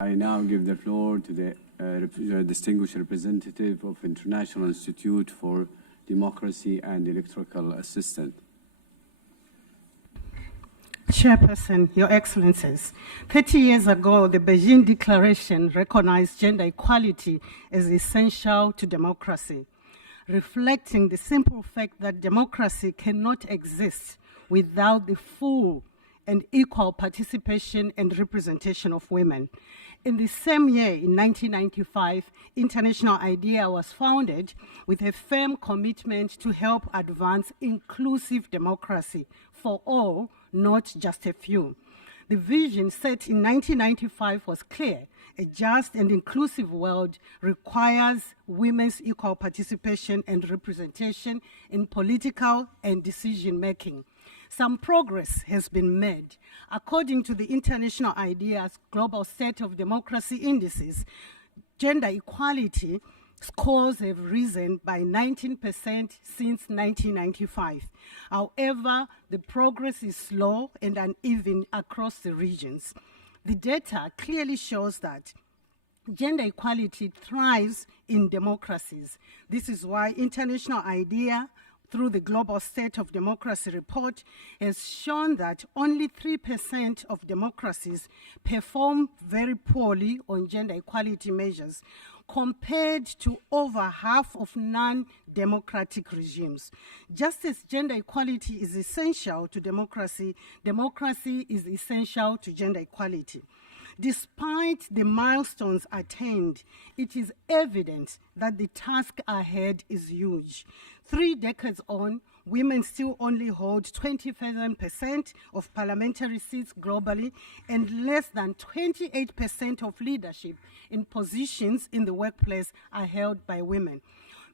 I now give the floor to the distinguished representative of International Institute for Democracy and Electoral Assistance. Chairperson, Your Excellencies, 30 years ago, the Beijing Declaration recognized gender equality as essential to democracy, reflecting the simple fact that democracy cannot exist without the full and equal participation and representation of women. In the same year, in 1995, International IDEA was founded with a firm commitment to help advance inclusive democracy for all, not just a few. The vision set in 1995 was clear. A just and inclusive world requires women's equal participation and representation in political and decision-making. Some progress has been made. According to the International IDEA's Global Set of Democracy Indices, gender equality scores have risen by 19% since 1995. However, the progress is slow and uneven across the regions. The data clearly shows that gender equality thrives in democracies. This is why International IDEA, through the Global State of Democracy report, has shown that only 3% of democracies perform very poorly on gender equality measures, compared to over half of non-democratic regimes. Just as gender equality is essential to democracy, democracy is essential to gender equality. Despite the milestones attained, it is evident that the task ahead is huge. 3 decades on, women still only hold 27% of parliamentary seats globally and less than 28% of leadership in positions in the workplace are held by women.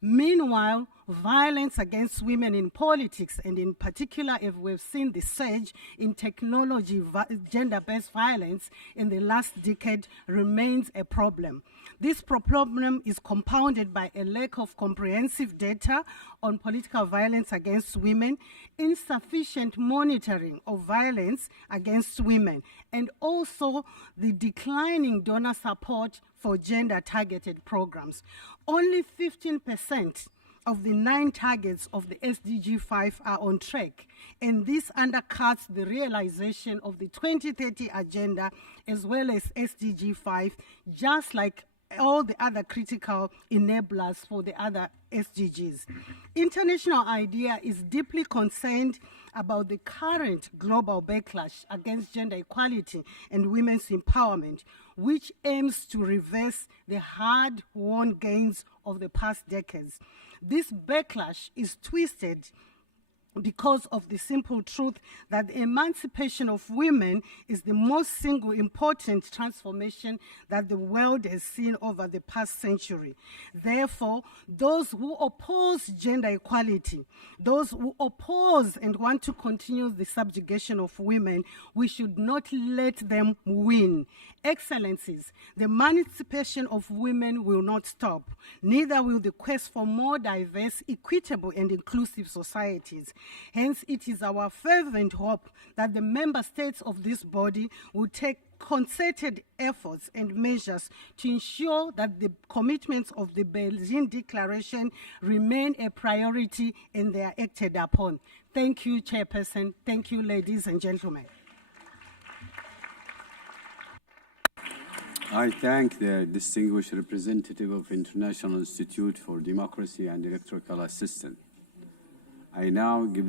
Meanwhile, violence against women in politics, and in particular, if we've seen the surge in technology, gender-based violence in the last decade, remains a problem. This problem is compounded by a lack of comprehensive data on political violence against women, insufficient monitoring of violence against women, and also the declining donor support for gender-targeted programs. Only 15% of the 9 targets of the SDG 5 are on track, and this undercuts the realization of the 2030 agenda as well as SDG 5, just like all the other critical enablers for the other SDGs. International IDEA is deeply concerned about the current global backlash against gender equality and women's empowerment, which aims to reverse the hard-won gains of the past decades. This backlash is twisted because of the simple truth that the emancipation of women is the most single important transformation that the world has seen over the past century. Therefore, those who oppose gender equality, those who oppose and want to continue the subjugation of women, we should not let them win. Excellencies, the emancipation of women will not stop. Neither will the quest for more diverse, equitable, and inclusive societies. Hence, it is our fervent hope that the member states of this body will take concerted efforts and measures to ensure that the commitments of the Beijing Declaration remain a priority and they are acted upon. Thank you, Chairperson. Thank you, ladies and gentlemen. I thank the distinguished representative of International Institute for Democracy and Electoral Assistance. I now give